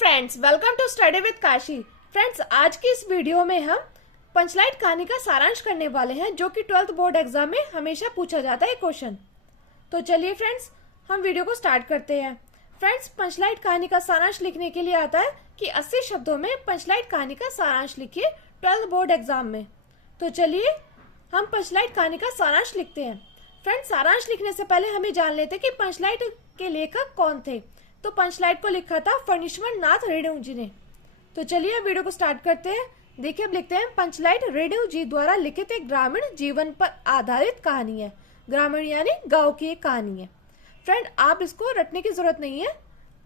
Friends, welcome to study with Kashi. Friends, आज की इस वीडियो में हम पंचलाइट कहानी का सारांश करने वाले हैं, जो कि 12th बोर्ड एग्जाम में हमेशा पूछा जाता है क्वेश्चन। तो चलिए फ्रेंड्स, हम वीडियो को स्टार्ट करते हैं। फ्रेंड्स, पंचलाइट कहानी का सारांश लिखने के लिए आता है कि 80 शब्दों में पंचलाइट कहानी का सारांश लिखिए 12th बोर्ड एग्जाम में। तो चलिए हम पंचलाइट कहानी का सारांश लिखते हैं। फ्रेंड्स, सारांश लिखने से पहले हमें जान लेते हैं कि पंचलाइट के लेखक कौन थे। तो पंचलाइट को लिखा था फणीश्वर नाथ रेणु जी ने। तो चलिए वीडियो को स्टार्ट करते हैं। देखिए, अब लिखते हैं पंचलाइट रेणु जी द्वारा लिखित एक ग्रामीण जीवन पर आधारित कहानी है। ग्रामीण यानी गांव की एक कहानी है। फ्रेंड, आप इसको रटने की जरूरत नहीं है,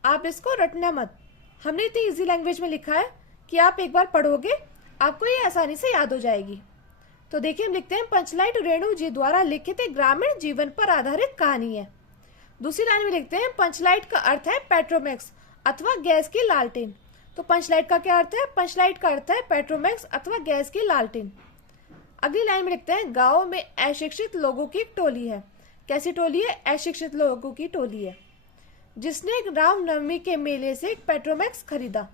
आप इसको रटना मत। हमने इतनी इजी लैंग्वेज में लिखा है कि आप एक बार पढ़ोगे आपको ये आसानी से याद हो जाएगी। तो देखिए, हम लिखते हैं पंचलाइट रेणु जी द्वारा लिखित एक ग्रामीण जीवन पर आधारित कहानी है। दूसरी लाइन में लिखते हैं पंचलाइट का अर्थ है पेट्रोमैक्स अथवा गैस की लालटेन। तो पंचलाइट का क्या अर्थ है? पंचलाइट का अर्थ है पेट्रोमैक्स अथवा गैस की लालटेन। अगली लाइन में लिखते हैं गांव में अशिक्षित लोगों की एक टोली है। कैसी टोली है? अशिक्षित लोगों की टोली है। जिसने रामनवमी के मेले से एक पेट्रोमैक्स खरीदा।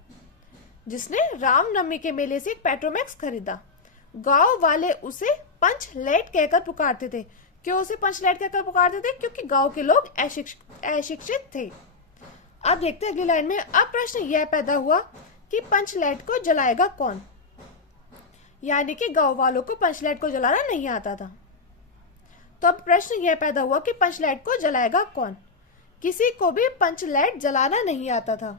जिसने रामनवमी के मेले से एक पेट्रोमैक्स खरीदा। गांव वाले उसे पंचलाइट कहकर पुकारते थे। क्यों उसे पंचलाइट कहकर पुकारते थे? क्योंकि गांव के लोग अशिक्षित थे। अब देखते हैं अगली लाइन में। अब प्रश्न यह पैदा हुआ कि पंचलाइट को जलाएगा कौन। यानी कि गांव वालों को पंचलाइट को जलाना नहीं आता था। तो अब प्रश्न यह पैदा हुआ कि पंचलाइट को जलाएगा कौन। किसी को भी पंचलाइट जलाना नहीं आता था।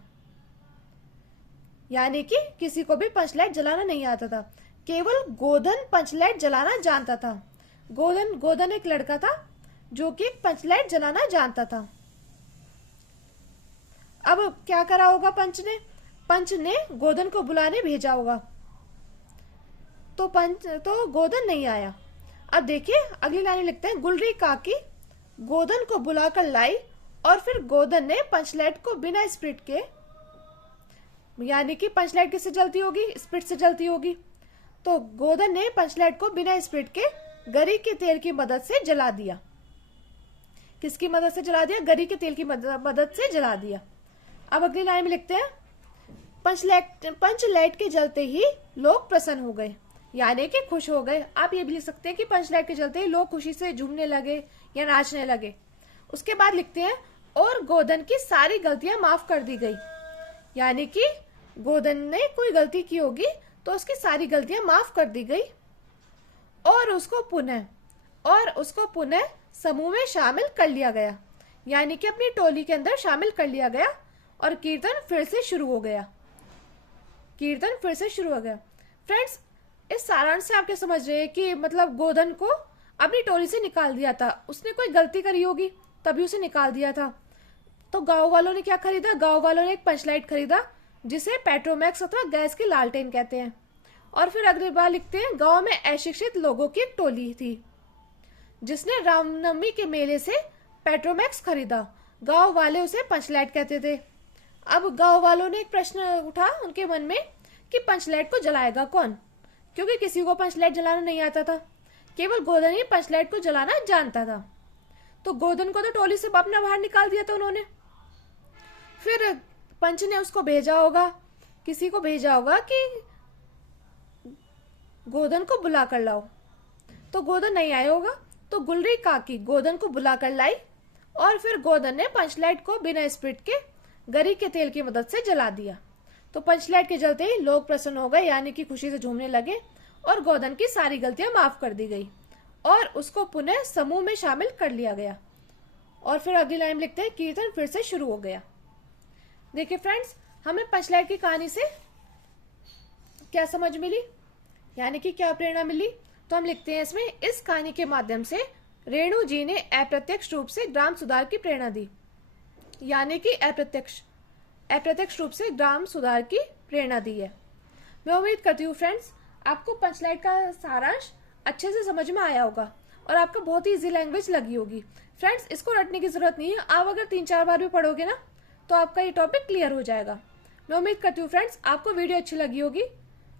यानी कि किसी को भी पंचलाइट जलाना नहीं आता था। केवल गोधन पंचलाइट जलाना जानता था। गोधन एक लड़का था जो कि पंचलाइट जलाना जानता था। अब क्या करा होगा पंच ने गोधन को बुलाने भेजा होगा। तो गोधन नहीं आया। अब देखिए अगली लाइन लिखते हैं गुलरी काकी गोधन को बुलाकर लाई और फिर गोधन ने पंचलाइट को बिना स्पिरिट के, यानी कि पंचलाइट किससे जलती होगी? स्पिरिट से जलती होगी। तो गोधन ने पंचलाइट को बिना स्पिरिट के गरी के तेल की मदद से जला दिया। किसकी मदद से जला दिया? गरी के तेल की मदद से जला दिया। अब अगली लाइन में लिखते हैं पंचलाइट के जलते ही लोग प्रसन्न हो गए, यानी कि खुश हो गए। आप ये भी लिख सकते हैं कि पंचलाइट के जलते ही लोग खुशी से झूमने लगे या नाचने लगे। उसके बाद लिखते हैं और गोधन की सारी गलतियां माफ कर दी गई। यानी कि गोधन ने कोई गलती की होगी तो उसकी सारी गलतियां माफ कर दी गई और उसको पुनः समूह में शामिल कर लिया गया। यानी कि अपनी टोली के अंदर शामिल कर लिया गया और कीर्तन फिर से शुरू हो गया। फ्रेंड्स, इस सारांश से आप क्या समझ रहे हैं कि मतलब गोधन को अपनी टोली से निकाल दिया था। उसने कोई गलती करी होगी तभी उसे निकाल दिया था। तो गांव वालों ने क्या खरीदा? गांव वालों ने एक पंचलाइट खरीदा जिसे पेट्रोमैक्स अथवा गैस की लालटेन कहते हैं। और फिर अगली बार लिखते हैं गांव में अशिक्षित लोगों की एक टोली थी जिसने रामनवमी के मेले से पेट्रोमैक्स खरीदा। गांव वाले उसे पंचलाइट कहते थे। अब गांव वालों ने एक प्रश्न उठा उनके मन में कि पंचलाइट को जलाएगा कौन, क्योंकि किसी को पंचलाइट जलाना नहीं आता था। केवल गोधन ही पंचलाइट को जलाना जानता था। तो गोधन को तो टोली से अपना बाहर निकाल दिया था उन्होंने। फिर पंच ने उसको भेजा होगा, किसी को भेजा होगा कि गोधन को बुला कर लाओ। तो गोधन नहीं आया होगा। तो गुलरी काकी गोधन को बुला कर लाई और फिर गोधन ने पंचलाइट को बिना स्पिरिट के गरी के तेल की मदद से जला दिया। तो पंचलाइट के जलते ही लोग प्रसन्न हो गए, यानी कि खुशी से झूमने लगे और गोधन की सारी गलतियां माफ कर दी गई और उसको पुनः समूह में शामिल कर लिया गया। और फिर अगली लाइन लिखते हैं कीर्तन फिर से शुरू हो गया। देखिए फ्रेंड्स, हमें पंचलाइट की कहानी से क्या समझ मिली, यानी कि क्या प्रेरणा मिली? तो हम लिखते हैं इसमें इस कहानी के माध्यम से रेणु जी ने अप्रत्यक्ष रूप से ग्राम सुधार की प्रेरणा दी। यानी कि अप्रत्यक्ष रूप से ग्राम सुधार की प्रेरणा दी है। मैं उम्मीद करती हूँ फ्रेंड्स आपको पंचलाइट का सारांश अच्छे से समझ में आया होगा और आपको बहुत ही इजी लैंग्वेज लगी होगी। फ्रेंड्स, इसको रटने की जरूरत नहीं है। आप अगर 3-4 बार भी पढ़ोगे ना तो आपका ये टॉपिक क्लियर हो जाएगा। मैं उम्मीद करती हूँ फ्रेंड्स आपको वीडियो अच्छी लगी होगी।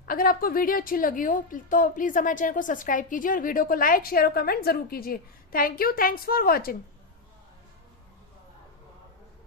अगर आपको वीडियो अच्छी लगी हो तो प्लीज हमारे चैनल को सब्सक्राइब कीजिए और वीडियो को लाइक, शेयर और कमेंट जरूर कीजिए। Thank you, thanks for watching.